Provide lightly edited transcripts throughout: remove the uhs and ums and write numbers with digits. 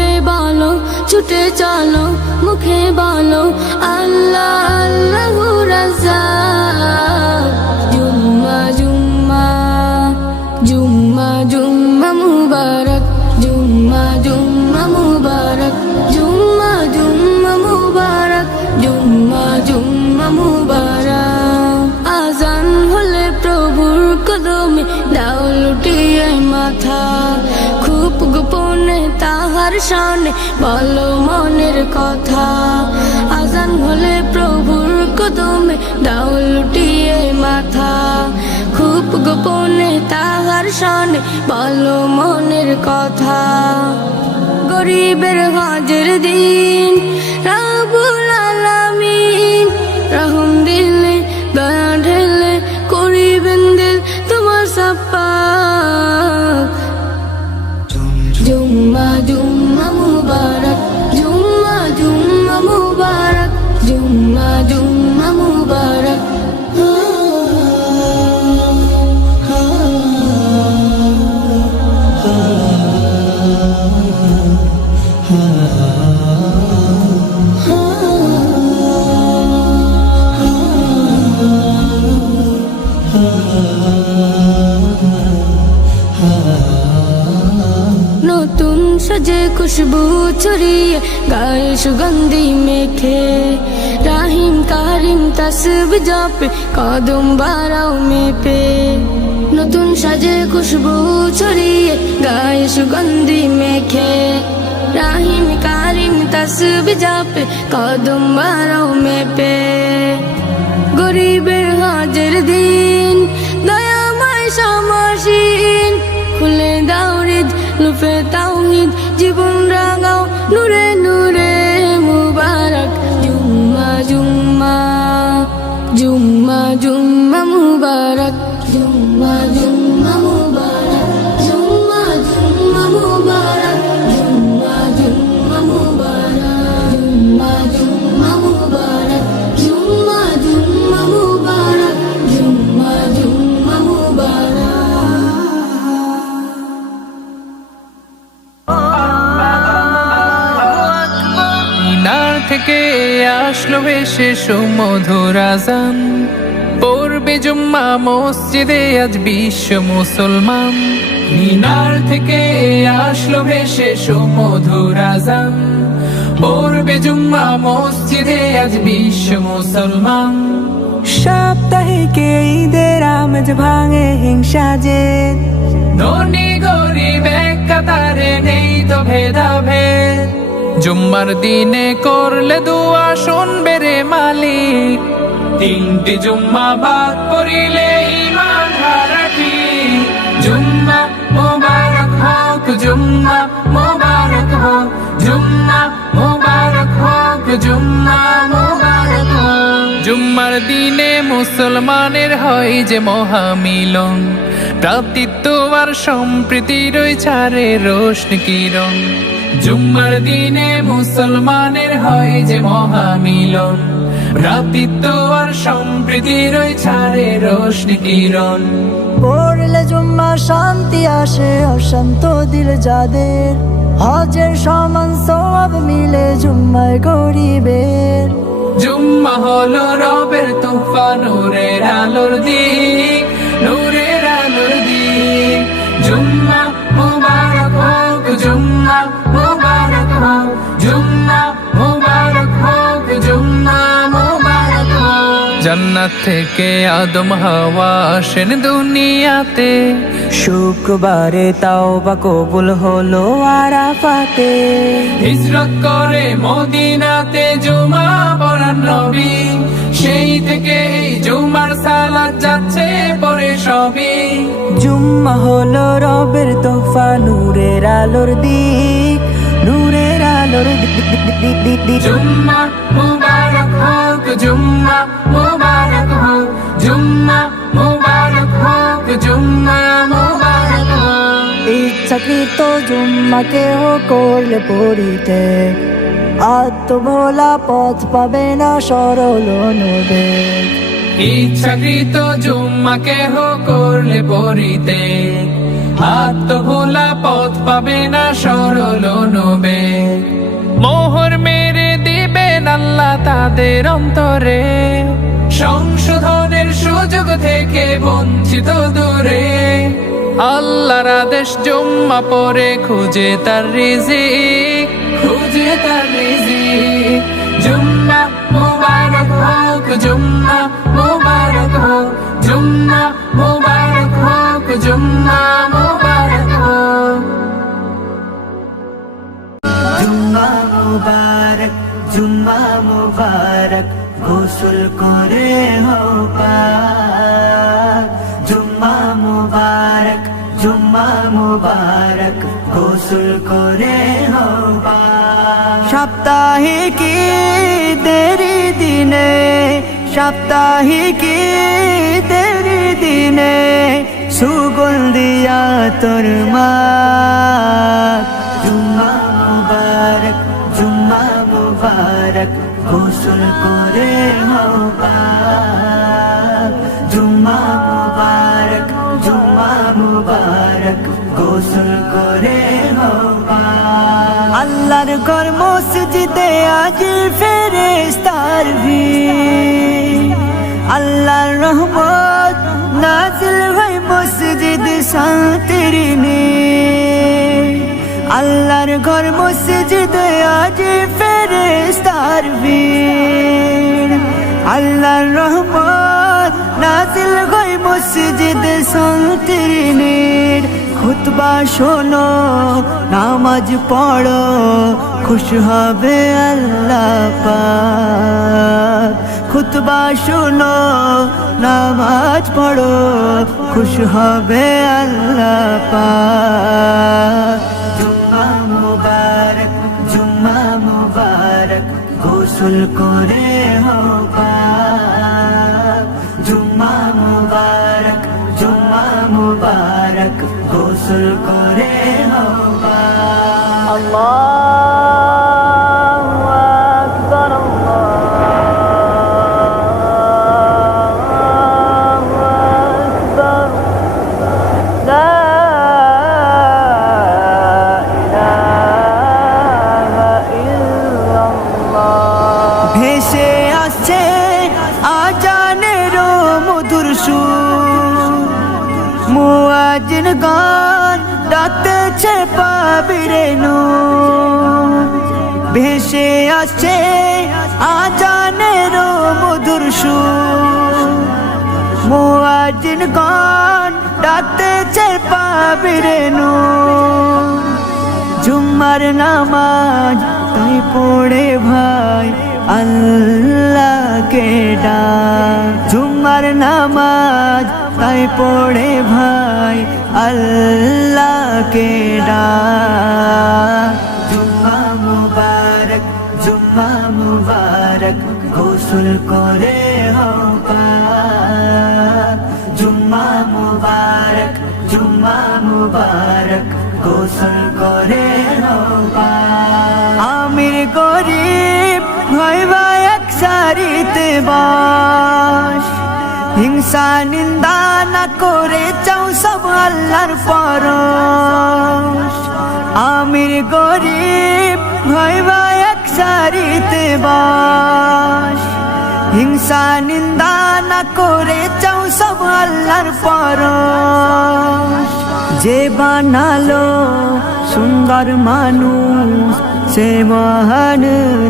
মুখে বলো, ছুটে চলো, মুখে বলো আল্লাহ আল্লাহু রাজ্জাক। জুম্মা জুম্মা জুম্মা জুম্মা মুবারক, জুম্মা জুম্মা মুবারক, জুম্মা জুম্মা মুবারক, জুম্মা জুম্মা মুবারক। আজান হলে প্রভুর কদমে দাও লুটিয়ে মাথা, খুব গোপনে তাহার শানে বলো মনের কথা। আজান হলে প্রভুর কদমে দাও লুটিয়ে মাথা, খুব গোপনে তাহার শানে বলো মনের কথা। গরিবের হজের দিন রাব্বুল আলামিন রহম দিলে, দয়া ঢেলে করিবেন দিল তোমার সাফাক। জুম্মা জুম্মা মুবারক, জুম্মা জুম্মা মুবারক, জুম্মা জুম্মা মুবারক। নতুন সাজে খুশবু ছড়িয়ে গায়ে সুগন্ধি মেখে, রাহিম কারিম তাসবিহ জপে কদম বাড়াও মেপে। নতুন সাজে খুশবু ছড়িয়ে গায়ে সুগন্ধি মেখে, রাহিম কারিম তাসবিহ জপে কদম বাড়াও মেপে। গরিবের হজের দিন দয়াময় সমাসীন, খুলে দাও হৃদ লুফে তাওহীদ, জীবন রাঙাও নূরে নূরে মুবারক। জুম্মা জুম্মা জুম্মা জুম্মা মুবারক, জুম্মা জুম্মা মুবারক, জুম্মা জুম্মা মুবারক, জুম্মা জুম্মা মুবারক, জুম্মা জুম্মা মুবারক, জুম্মা জুম্মা মুবারক, জুম্মা জুম্মা মুবারক। মিনার থেকে আসলো ভেসে সুমধুর আজান, পড়বে জুম্মা মসজিদে আজ বিশ্ব মুসলমান। মিনার থেকে আসলো ভেসে সুমধুর আজান, পড়বে জুম্মা মসজিদে আজ বিশ্ব মুসলমান। সাপ্তাহিকে ঈদের আমেজ ভাঙে হিংসা জেদ, ধনী গরিব এক কাতারে নেই তো ভেদাভেদ। জুম্মার দিনে করলে দুয়া শুনবে রে মালিক, তিনটি জুম্মা বাদ পড়িলে ঈমান হারা ঠিক। জুম্মা মুবারক হোক, জুম্মা মুবারক হোক, জুম্মা মুবারক হোক, জুম্মা মুবারক হোক। জুম্মার দিনে মুসলমানের হয় যে মহামিলন, ভ্রাতৃত্ব আর সম্প্রীতির ওই ছাড়ে রোশনি কিরণ। জুম্মার দিনে মুসলমানের হয় যে মহামিলন, ভ্রাতৃত্ব আর সম্প্রীতির ওই ছাড়ে রোশনি কিরণ। পড়লে জুম্মা শান্তি আসে অশান্ত দিল যাদের, হজের সমান সওয়াব মিলে জুম্মায় গরিবের। জুম্মা হলো রবের তোফা, নূরের আলোর দিক, নূরের আলোর দিক। জুম্মা মুবারক হোক, জুম্মা মুবারক হোক, জুম্মা মুবারক হোক, জুম্মা মুবারক হোক। জান্নাত থেকে আদম হাওয়া আসেন দুনিয়াতে, শুক্রবারে তাওবা কবুল হলো আরাফাতে। হিজরত করে মদিনাতে জুমা পড়ান নবী, সেই থেকে এই জুমার সালাত যাচ্ছে পরে সবই। জুম্মা হলো রবের তোফা, নূরের আলোর দিক, নূরের আলোর দিক। জুম্মা মুবারক হোক, জুম্মা মুবারক হোক, জুম্মা মুবারক হোক, জুম্মা মুবারক হোক। ইচ্ছাকৃত জুম্মাকে করলে পড়িতে, আত্মভোলা পথ পাবে না সরল অনুবেগ। ইচ্ছাকৃত জুম্মাকে করলে পড়িতে, আত্মভোলা পথ পাবে না সরল নবে। মোহর মেরে দিবেন আল্লাহ তাদের অন্তরে, সংশোধনের সুযোগ থেকে বঞ্চিত দূরে। আল্লাহর আদেশ জুম্মা পরে খুঁজে তার রিজিক, খুঁজে তার রিজিক। জুম্মা মুবারক হোক, জুম্মা মুবারক হোক, জুম্মা মুবারক হোক, জুম্মা মুবারক হোক। জুম্মা মুবারক, জুম্মা মুবারক, গোসল করে হও পাক। জুম্মা মুবারক, জুম্মা মুবারক, গোসল করে হও পাক। সাপ্তাহিক ঈদের দিনে, সাপ্তাহিক ঈদের দিনে, সুগন্ধিয়া তোর মা। জুম্মা মুবারক, জুম্মা মুবারক, গোসল করে হও পাক। জুম্মা মুবারক, জুম্মা মুবারক, গোসল করে হও পাক। আল্লাহর ঘর মসজিদে আজ ফেরেশতার ভিড়, আল্লাহর রহমত নাজিল হয় মসজিদ শান্তির নীড়। আল্লাহর ঘর মসজিদে আজ ফেরেশতার ভিড়, আল্লাহর রহমত নাজিল হয় মসজিদ শান্তির নীড়। খুতবা শোনো, নামাজ পড়ো, খুশ হবে আল্লাহ পাক। খুতবা শোনো, নামাজ পড়ো, খুশ হবে আল্লাহ পাক। জুম্মা মুবারক, জুম্মা মুবারক, গোসল করে হও পাক। জুম্মা মুবারক, জুম্মা মুবারক, গোসল করে হও পাক। আল্লাহু আকবার, আল্লাহু আকবার, লা ইলাহা ইল্লাল্লাহ। ভেসে আসছে আজানের মধুর সুর, মুয়াজ্জিন গান ডাকতেছে পাবিরে নূর। ভেসে আসছে আজানের মধুর সুর, মুয়াজ্জিন গান ডাকতেছে পাবিরে নূর। জুম্মার নামাজ তাই পড়ে ভাই আল্লাহকে ডাক। জুম্মার নামাজ তাই পড়ে ভাই আল্লাহকে ডাক। জুম্মা মুবারক, জুম্মা মুবারক, গোসল করে হও পাক। জুম্মা মুবারক, জুম্মা মুবারক, গোসল করে হও পাক। আমির গরিব ভাই ভাই এক সারিতে বাস, হিংসা নিন্দা না করে চাও সব আল্লাহর পরশ। আমির গরিব ভাই ভাই এক সারিতে বাস, হিংসা নিন্দা না করে চাও সব আল্লাহর পরশ। যে বানালো সুন্দর মানুষ সে মহান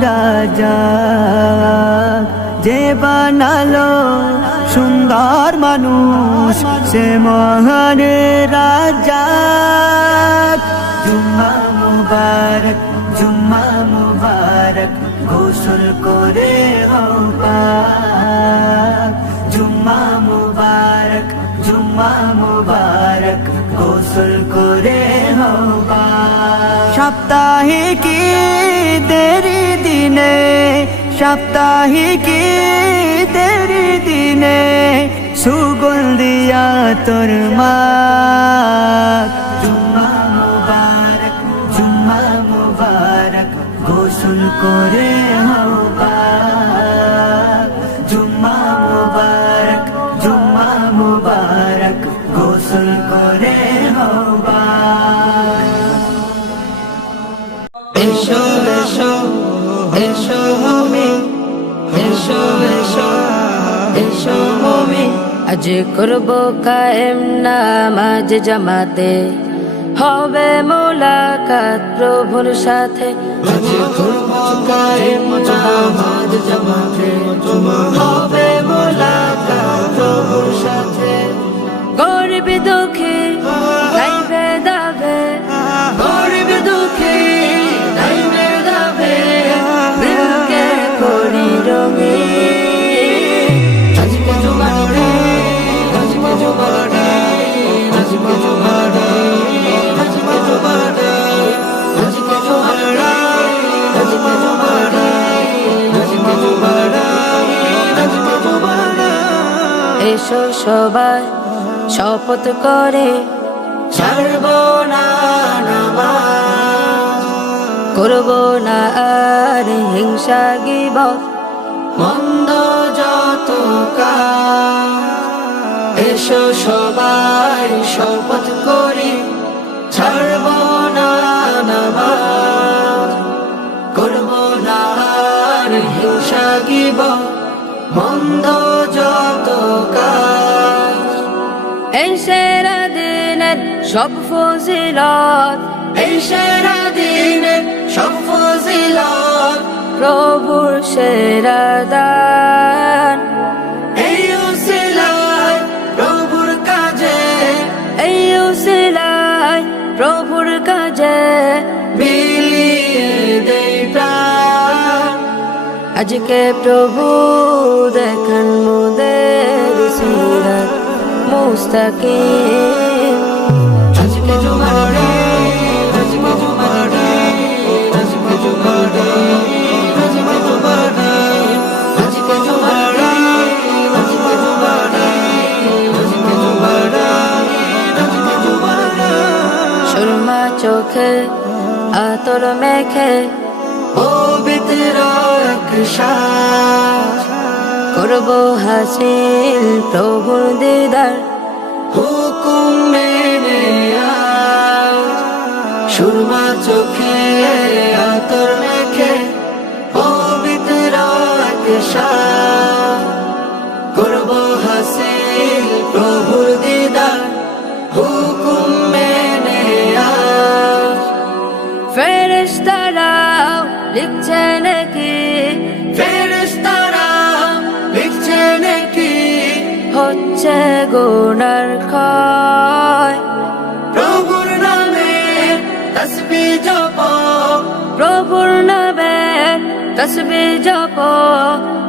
রাজা, যে বানালো সুন্দর মানুষ সে মহান রাজা। জুম্মা মুবারক, জুম্মা মুবারক, গোসল করে হও পাক। জুম্মা মুবারক, জুম্মা মুবারক, গোসল করে হও পাক। সাপ্তাহিক ঈদের দিনে, সাপ্তাহিক ঈদের দিনে, সুগন্ধিয়া তোর মা। জুম্মা মুবারক, জুম্মা মুবারক, গোসল করে হও পাক। জুম্মা মুবারক, জুম্মা মুবারক, গোসল করে হও পাক। এসো এসো এসো মুমিন এসো এসো এসো মুমিন আজ করব কায়েম নামাজ জামাতে হবে মোলাকাত প্রভুর সাথে আজ করব কায়েম নামাজ জামাতে হবে মোলাকাত প্রভুর সাথে গরিব দুঃখী গাইবে দাবে গরিব দুঃখী গাইবে দাবে দিলকে করি রঙিন আজকে জুমারে আজকে জুমারে আজকে জুমারে আজকে জুমারে আজকে জুমারে আজকে জুমারে আজকে জুমারে আজকে জুমারে এসো সবাই শপথ করে ছাড়ব না নামাজ করব না আর হিংসা গীবত মন্দ যত কাজ এসো সবাই শপথ করি ছাড়ব না নামাজ করব না আর হিংসা গীবত মন্দ যত কাজ এই সেরা দিনের সব ফজিলত এই সেরা দিনের সব ফজিলত প্রভুর সেরা দান এই উসিলায় প্রভুর কাজে এই উসিলায় প্রভুর কাজে বিলিয়ে দেই প্রাণ আজকে প্রভু দেখেন মোদের সিরাত মুস্তাকিম আজকে জুমারে আজকে জুমারে আজকে জুমারে আজকে জুমারে আজকে জুমারে আজকে জুমারে আজকে জুমারে আজকে জুমারে সুরমা চোখে আতর মেখে পবিত্র এক শ্বাস করব হাসিল প্রভুর দিদার হুকুম মেনে আজ সুরমা চোখে আতর মেখে পবিত্র এক শ্বাস করব হাসিল প্রভুর দিদার হুকুম মেনে আজ ফেরেশতারাও লিখছে নাকি ফেরেশতারাও লিখছে নাকি হচ্ছে গুনার ক্ষয় প্রভুর নামে তাসবিহ জপ প্রভুর নামে তাসবিহ জপ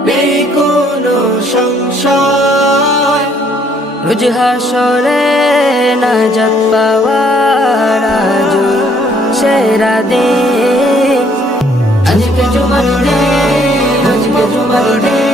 নেই কোনো সংশয় রোজ হাসরে নাজাত পাওয়ার আজ সেরা দিন আজকে জুমার দিন আজকে জুমার দিন